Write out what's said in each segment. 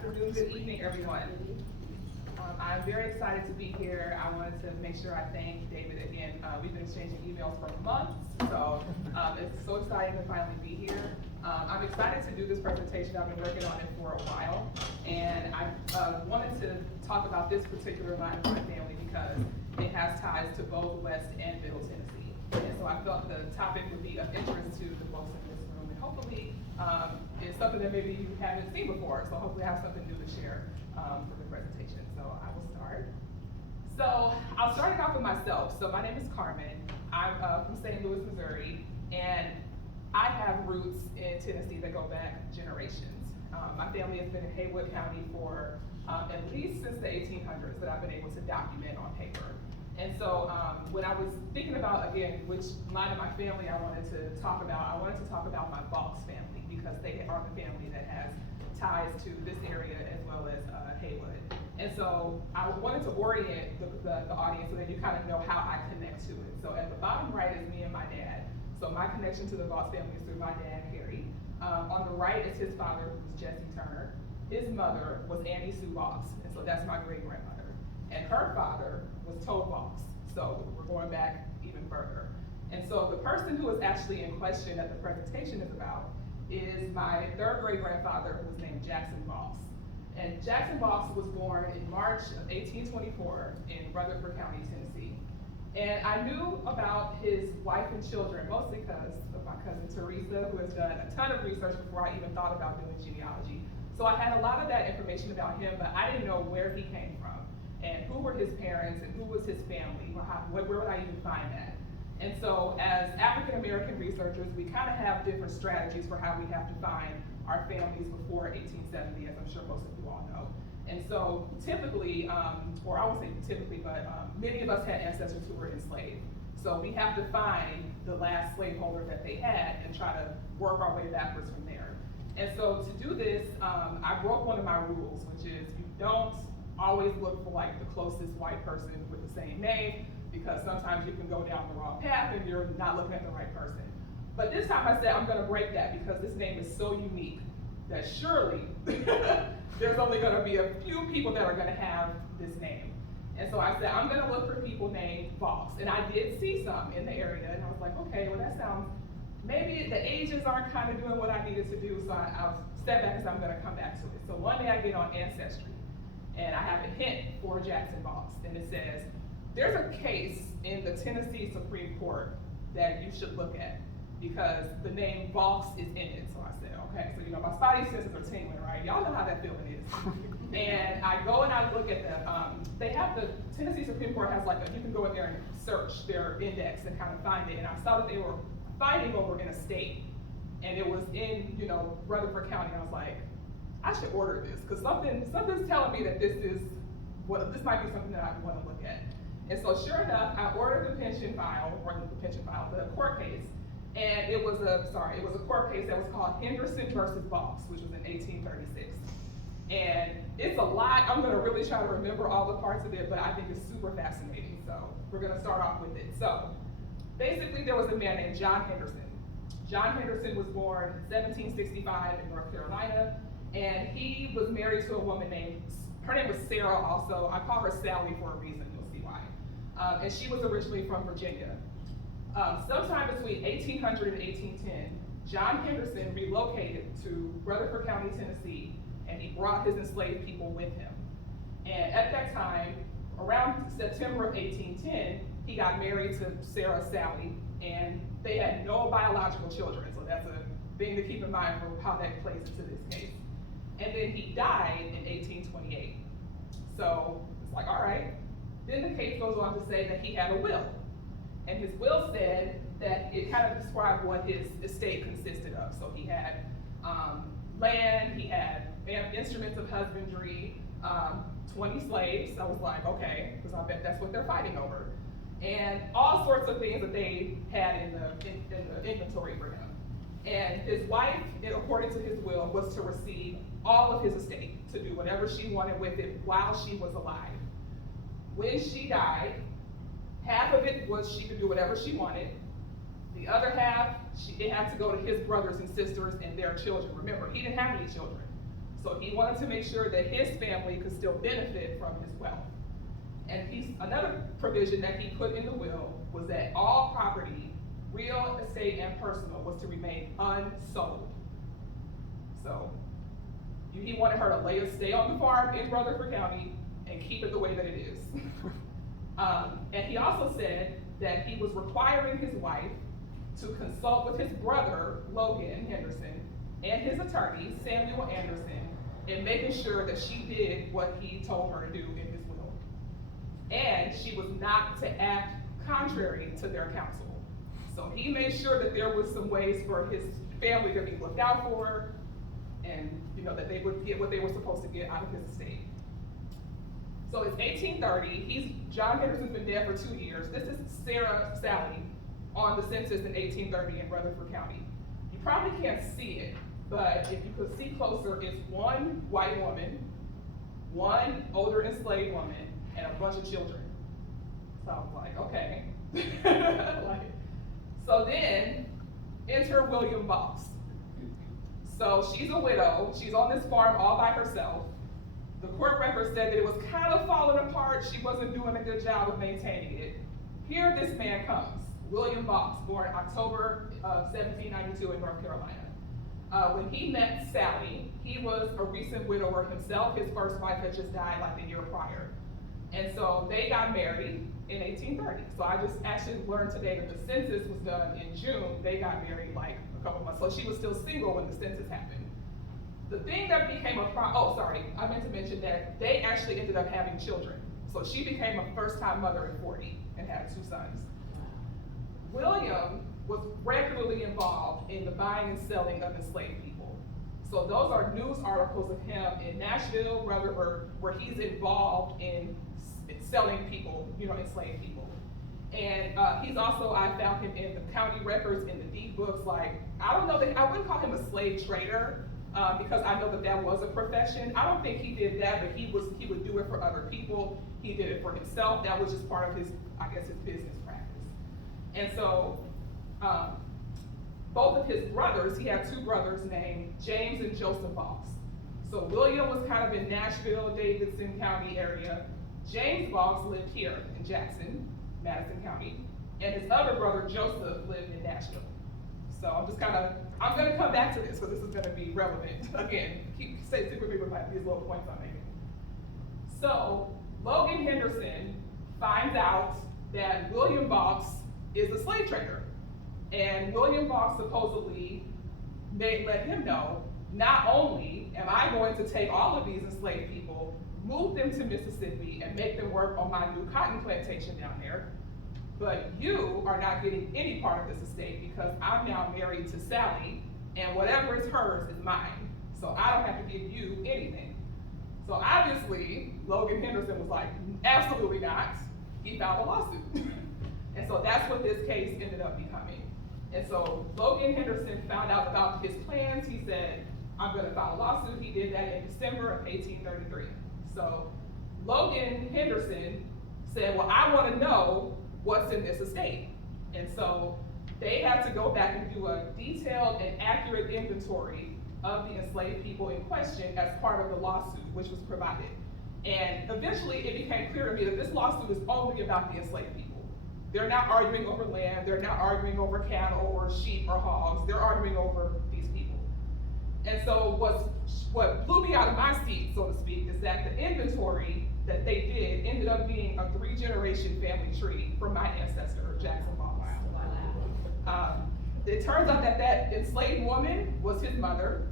afternoon, good evening, everyone. I'm very excited to be here. I wanted to make sure I thank David again. We've been exchanging emails for months, so it's so exciting to finally be here. I'm excited to do this presentation. I've been working on it for a while, and I wanted to talk about this particular line of my family because it has ties to both West and Middle Tennessee. And so I felt the topic would be of interest to the folks in this room, and hopefully it's something that maybe you haven't seen before, so hopefully I have something new to share for the presentation. So I will start. So I'll start it off with myself. So my name is Carmen. I'm from St. Louis, Missouri, and I have roots in Tennessee that go back generations. My family has been in Haywood County for at least since the 1800s that I've been able to document on paper. And so when I was thinking about, again, which line of my family I wanted to talk about my Vaux family because they are the family that has ties to this area as well as Haywood. And so I wanted to orient the audience so that you kind of know how I connect to it. So at the bottom right is me and my dad. So my connection to the Vaux family is through my dad, Harry. On the right is his father, who was Jesse Turner. His mother was Annie Sue Vaux, and so that's my great-grandmother. And her father was Toad Vaux, so we're going back even further. And so the person who is actually in question that the presentation is about is my third great-grandfather, who was named Jackson Vaux. And Jackson Vaux was born in March of 1824 in Rutherford County, Tennessee. And I knew about his wife and children, mostly because of my cousin Teresa, who has done a ton of research before I even thought about doing genealogy. So I had a lot of that information about him, but I didn't know where he came from, and who were his parents, and who was his family, where would I even find that? And so as African-American researchers, we kind of have different strategies for how we have to find our families before 1870, as I'm sure most of you all know. And so typically, or I won't say typically, but many of us had ancestors who were enslaved. So we have to find the last slaveholder that they had and try to work our way backwards from there. And so to do this, I broke one of my rules, which is you don't always look for like the closest white person with the same name, because sometimes you can go down the wrong path and you're not looking at the right person. But this time I said I'm gonna break that because this name is so unique that surely there's only gonna be a few people that are gonna have this name. And so I said, I'm gonna look for people named Vaux. And I did see some in the area, and I was like, okay, well that sounds, maybe the ages aren't kind of doing what I needed to do, so I'll step back and say I'm gonna come back to it. So one day I get on Ancestry, and I have a hint for Jackson Vaux, and it says, there's a case in the Tennessee Supreme Court that you should look at because the name Vaux is in it. So I said, okay, so my spidey senses are tingling, right? Y'all know how that feeling is. And I go and I look at they have the Tennessee Supreme Court has you can go in there and search their index and kind of find it. And I saw that they were fighting over in a state, and it was in, Rutherford County. I was like, I should order this because something's telling me that this might be something that I want to look at. And so sure enough, I ordered the court case, and it was a court case that was called Henderson versus Vaux, which was in 1836. And it's a lot. I'm gonna really try to remember all the parts of it, but I think it's super fascinating. So we're gonna start off with it. So basically there was a man named John Henderson. John Henderson was born in 1765 in North Carolina, and he was married to a woman her name was Sarah also. I call her Sally for a reason, you'll see why. And she was originally from Virginia. Sometime between 1800 and 1810, John Henderson relocated to Rutherford County, Tennessee, and he brought his enslaved people with him. And at that time, around September of 1810, he got married to Sarah Sally, and they had no biological children, so that's a thing to keep in mind for how that plays into this case. And then he died in 1828. So it's like, all right. Then the case goes on to say that he had a will. And his will said that it kind of described what his estate consisted of. So he had land, he had instruments of husbandry, 20 slaves. I was like, okay, because I bet that's what they're fighting over. And all sorts of things that they had in the inventory for him. And his wife, according to his will, was to receive all of his estate, to do whatever she wanted with it while she was alive. When she died, half of it was she could do whatever she wanted. The other half, it had to go to his brothers and sisters and their children. Remember, he didn't have any children. So he wanted to make sure that his family could still benefit from his wealth. And another provision that he put in the will was that all property, real estate and personal, was to remain unsold. So he wanted her to stay on the farm in Rutherford County and keep it the way that it is. And he also said that he was requiring his wife to consult with his brother, Logan Henderson, and his attorney, Samuel Anderson, in making sure that she did what he told her to do in his will. And she was not to act contrary to their counsel. So he made sure that there was some ways for his family to be looked out for, and that they would get what they were supposed to get out of his estate. So it's 1830. John Henderson's been dead for 2 years. This is Sally on the census in 1830 in Rutherford County. You probably can't see it, but if you could see closer, it's one white woman, one older enslaved woman, and a bunch of children. So I was like, okay. So then, enter William Box. So she's a widow. She's on this farm all by herself. The court record said that it was kind of falling apart. She wasn't doing a good job of maintaining it. Here this man comes, William Box, born October of 1792 in North Carolina. When he met Sally, he was a recent widower himself. His first wife had just died like the year prior. And so they got married in 1830. So I just actually learned today that the census was done in June. They got married like a couple months. So she was still single when the census happened. The thing that became a problem, I meant to mention that they actually ended up having children. So she became a first-time mother at 40 and had 2 sons. William was regularly involved in the buying and selling of enslaved people. So those are news articles of him in Nashville, Rutherford, where he's involved in selling people, enslaved people. And he's also, I found him in the county records, in the deed books, I wouldn't call him a slave trader, because I know that was a profession. I don't think he did that, but he would do it for other people. He did it for himself. That was just part of his business practice. And so, both of his brothers, he had 2 brothers named James and Joseph Box. So William was kind of in Nashville, Davidson County area. James Box lived here in Jackson, Madison County, and his other brother Joseph lived in Nashville. So I'm gonna come back to this because this is gonna be relevant. Again, stick with me with these little points I'm making. So Logan Henderson finds out that William Box is a slave trader. And William Box supposedly let him know, not only am I going to take all of these enslaved people, move them to Mississippi and make them work on my new cotton plantation down there, but you are not getting any part of this estate because I'm now married to Sally, and whatever is hers is mine. So I don't have to give you anything. So obviously, Logan Henderson was like, absolutely not. He filed a lawsuit. And so that's what this case ended up becoming. And so Logan Henderson found out about his plans. He said, I'm gonna file a lawsuit. He did that in December of 1833. So Logan Henderson said, well, I wanna know what's in this estate. And so they had to go back and do a detailed and accurate inventory of the enslaved people in question as part of the lawsuit, which was provided. And eventually it became clear to me that this lawsuit is only about the enslaved people. They're not arguing over land, they're not arguing over cattle or sheep or hogs, they're arguing over these people. And so what blew me out of my seat, so to speak, is that the inventory that they did ended up being a 3-generation family tree from my ancestor, Jackson Box. Wow. It turns out that enslaved woman was his mother,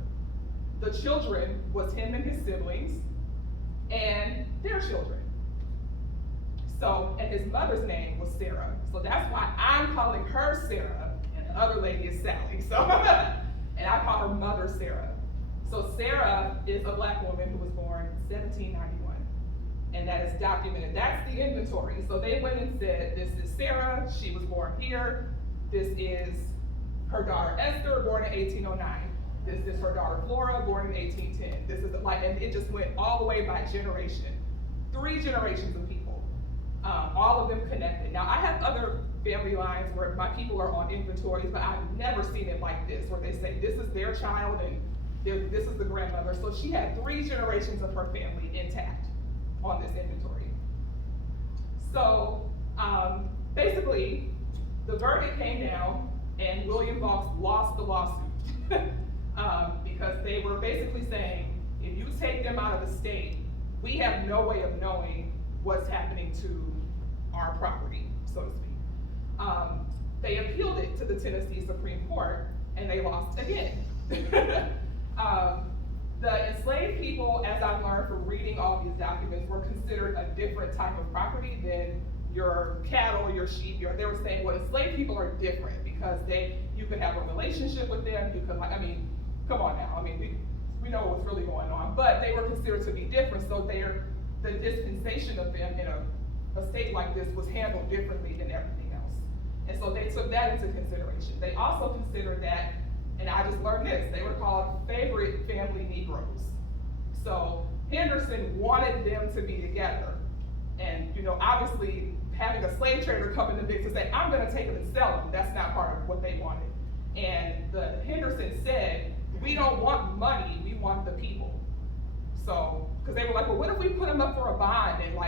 the children was him and his siblings, and their children. So, and his mother's name was Sarah. So that's why I'm calling her Sarah, and the other lady is Sally. So, and I call her mother Sarah. So Sarah is a Black woman who was born in 1791. And that is documented. That's the inventory. So they went and said, this is Sarah, she was born here. This is her daughter Esther, born in 1809. This is her daughter Flora, born in 1810. This is and it just went all the way by generation. 3 generations of people, all of them connected. Now I have other family lines where my people are on inventories, but I've never seen it like this, where they say this is their child and This is the grandmother. So she had 3 generations of her family intact on this inventory. So basically, the verdict came down and William Fox lost the lawsuit because they were basically saying, if you take them out of the state, we have no way of knowing what's happening to our property, so to speak. They appealed it to the Tennessee Supreme Court and they lost again. The enslaved people, as I've learned from reading all these documents, were considered a different type of property than your cattle, your sheep. They were saying, well, enslaved people are different because you could have a relationship with them. You could, come on now. We know what's really going on, but they were considered to be different. So the dispensation of them in a state like this was handled differently than everything else. And so they took that into consideration. They also considered that, and I just learned this, they were called favorite family Negroes. So Henderson wanted them to be together. And obviously having a slave trader come in the mix and say, I'm gonna take them and sell them, that's not part of what they wanted. And the Henderson said, we don't want money, we want the people. So, because they were like, well, what if we put them up for a bond and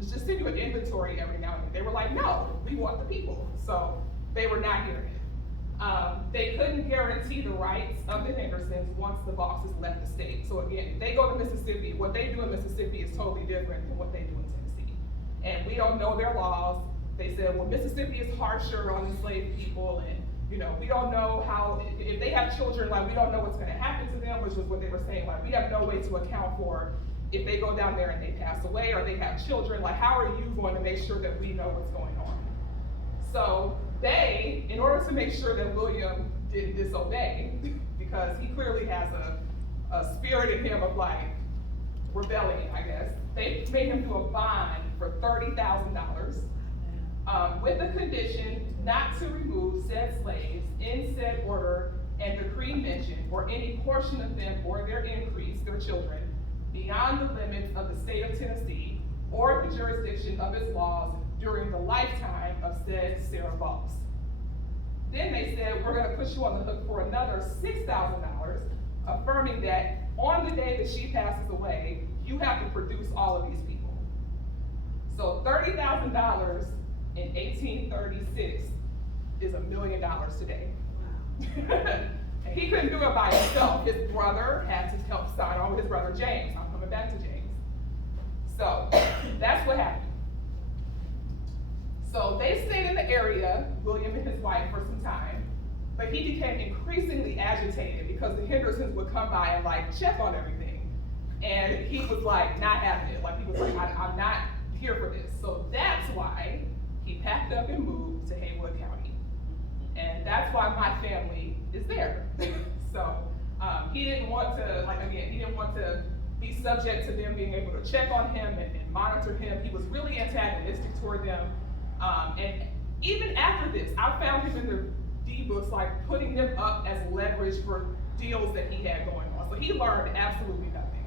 just send you an inventory every now and then? They were like, no, we want the people. So they were not hearing it. They couldn't guarantee the rights of the Hendersons once the Foxes left the state. So again, if they go to Mississippi, what they do in Mississippi is totally different than what they do in Tennessee. And we don't know their laws. They said, well, Mississippi is harsher on enslaved people, and we don't know how, if they have children, we don't know what's gonna happen to them, which was what they were saying, we have no way to account for if they go down there and they pass away or they have children, how are you going to make sure that we know what's going on? So they, in order to make sure that William didn't disobey, because he clearly has a spirit in him of rebellion, I guess, they made him do a bond for $30,000 with the condition not to remove said slaves in said order and decree mentioned, or any portion of them or their increase, their children, beyond the limits of the state of Tennessee or the jurisdiction of its laws during the lifetime of said Sarah Fox. Then they said, we're gonna put you on the hook for another $6,000, affirming that on the day that she passes away, you have to produce all of these people. So $30,000 in 1836 is $1 million today. Wow. And he couldn't do it by himself. His brother had to help sign on with his brother James. I'm coming back to James. So that's what happened. So they stayed in the area, William and his wife, for some time, but he became increasingly agitated because the Hendersons would come by and check on everything. And he was not having it. He was I'm not here for this. So that's why he packed up and moved to Haywood County. And that's why my family is there. So he didn't want to, he didn't want to be subject to them being able to check on him and monitor him. He was really antagonistic toward them. And even after this, I found him in the deed books, putting him up as leverage for deals that he had going on. So he learned absolutely nothing.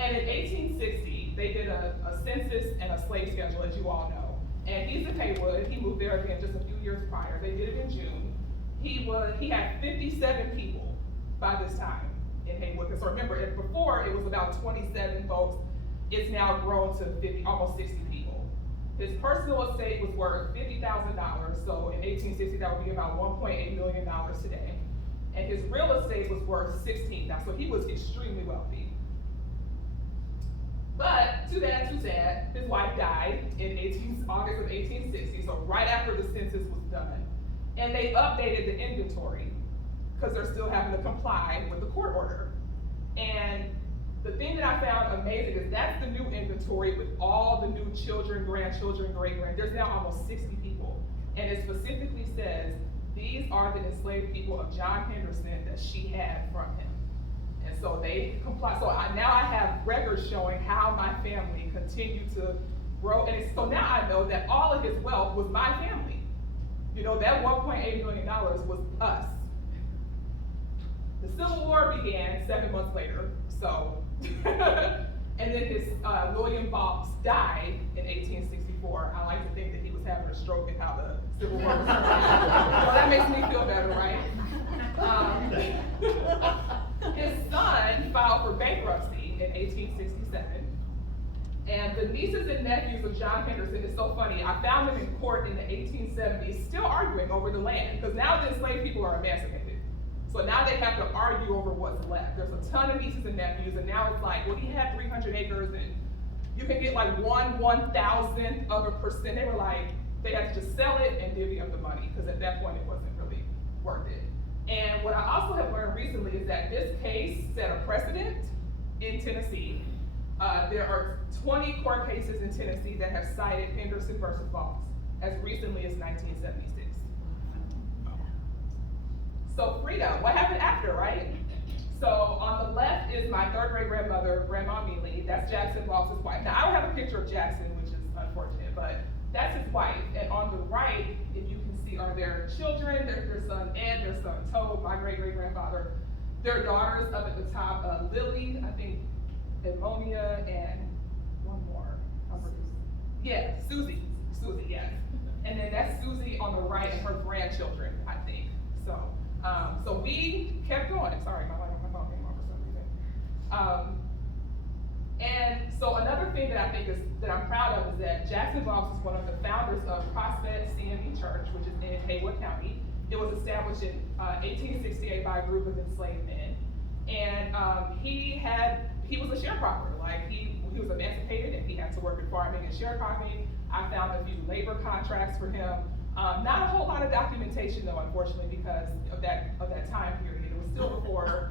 And in 1860, they did a census and a slave schedule, as you all know. And he's in Haywood. He moved there again just a few years prior. They did it in June. He had 57 people by this time in Haywood. So remember, before it was about 27 folks. It's now grown to almost 60 people. His personal estate was worth $50,000. So in 1860, that would be about $1.8 million today. And his real estate was worth $16,000. So he was extremely wealthy. But too bad, too sad, his wife died in August of 1860, so right after the census was done. And they updated the inventory because they're still having to comply with the court order. And the thing that I found amazing is that's the new inventory with all the new children, grandchildren, great-grand. There's now almost 60 people. And it specifically says, these are the enslaved people of John Henderson that she had from him. And so they comply. So now I have records showing how my family continued to grow. And so now I know that all of his wealth was my family. That $1.8 million was us. The Civil War began 7 months later. So, and then his William Fox died in 1864. I like to think that he was having a stroke and how the Civil War was starting. So that makes me feel better, right? the nieces and nephews of John Henderson is so funny. I found them in court in the 1870s still arguing over the land, because now the enslaved people are emancipated. So now they have to argue over what's left. There's a ton of nieces and nephews, and now it's like, well, he had 300 acres, and you can get like 1/1000th of a percent. They were like, they had to just sell it and divvy up the money, because at that point it wasn't really worth it. And what I also have learned recently is that this case set a precedent in Tennessee. There are 20 court cases in Tennessee that have cited Henderson versus Voss as recently as 1976. So freedom, what happened after, right? So on the left is my third great grandmother, Grandma Mealy. That's Jackson Voss's wife. Now I don't have a picture of Jackson, which is unfortunate, but that's his wife. And on the right, if you can see, are their children, their son Ed, their son Tobe, my great great grandfather. Their daughters up at the top, Lily, I think, Edmonia, and one more. Yeah, Susie, yes. And then that's Susie on the right and her grandchildren, I think. So, so we kept going. Sorry, my phone came on for some reason. And so another thing that I think that I'm proud of is that Jackson Voss is one of the founders of Prospect CME Church, which is in Haywood County. It was established in 1868 by a group of enslaved men. And he was a sharecropper. Like he was emancipated and he had to work in farming and sharecropping. I found a few labor contracts for him. Not a whole lot of documentation though, unfortunately, because of that time period. It was still before,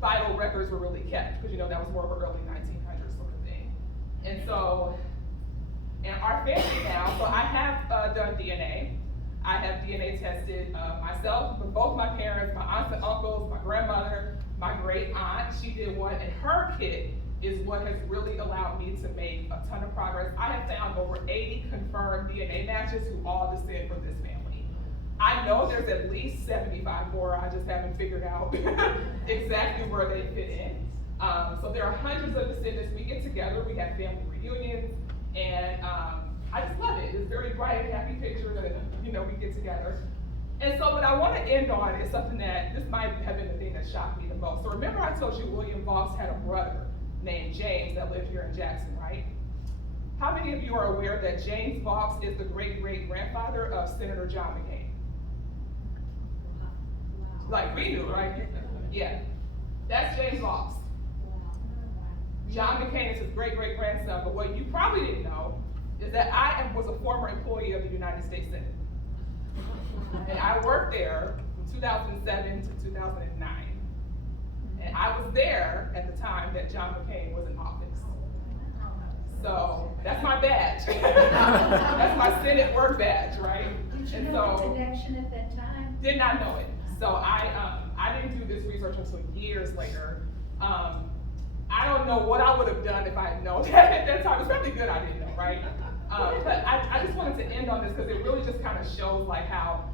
vital records were really kept, because that was more of an early 1900s sort of thing. And so, and our family now, so I have done DNA. I have DNA tested myself, but both my parents, my aunts and uncles, my grandmother, my great aunt, she did one, and her kit is what has really allowed me to make a ton of progress. I have found over 80 confirmed DNA matches who all descend from this family. I know there's at least 75 more, I just haven't figured out exactly where they fit in. So there are hundreds of descendants. We get together, we have family reunions, and I just love it. It's very bright and happy picture that, we get together. And so what I want to end on is something that, this might have been the thing that shocked me the most. So remember I told you William Voss had a brother named James that lived here in Jackson, right? How many of you are aware that James Voss is the great-great-grandfather of Senator John McCain? Like we knew, right? Yeah, that's James Voss. John McCain is his great-great-grandson, but what you probably didn't know is that I was a former employee of the United States Senate. And I worked there from 2007 to 2009. And I was there at the time that John McCain was in office. So that's my badge. That's my Senate work badge, right? Did you know the connection at that time? Did not know it. So I didn't do this research until years later. I don't know what I would have done if I had known that at that time. It's probably good I didn't know, right? But I just wanted to end on this because it really just kind of shows like how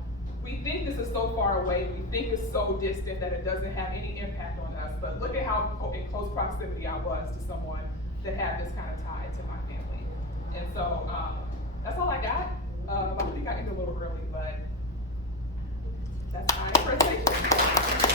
we think this is so far away, we think it's so distant that it doesn't have any impact on us, but look at how in close proximity I was to someone that had this kind of tie to my family. And so that's all I got. I think I ended a little early, but that's my presentation.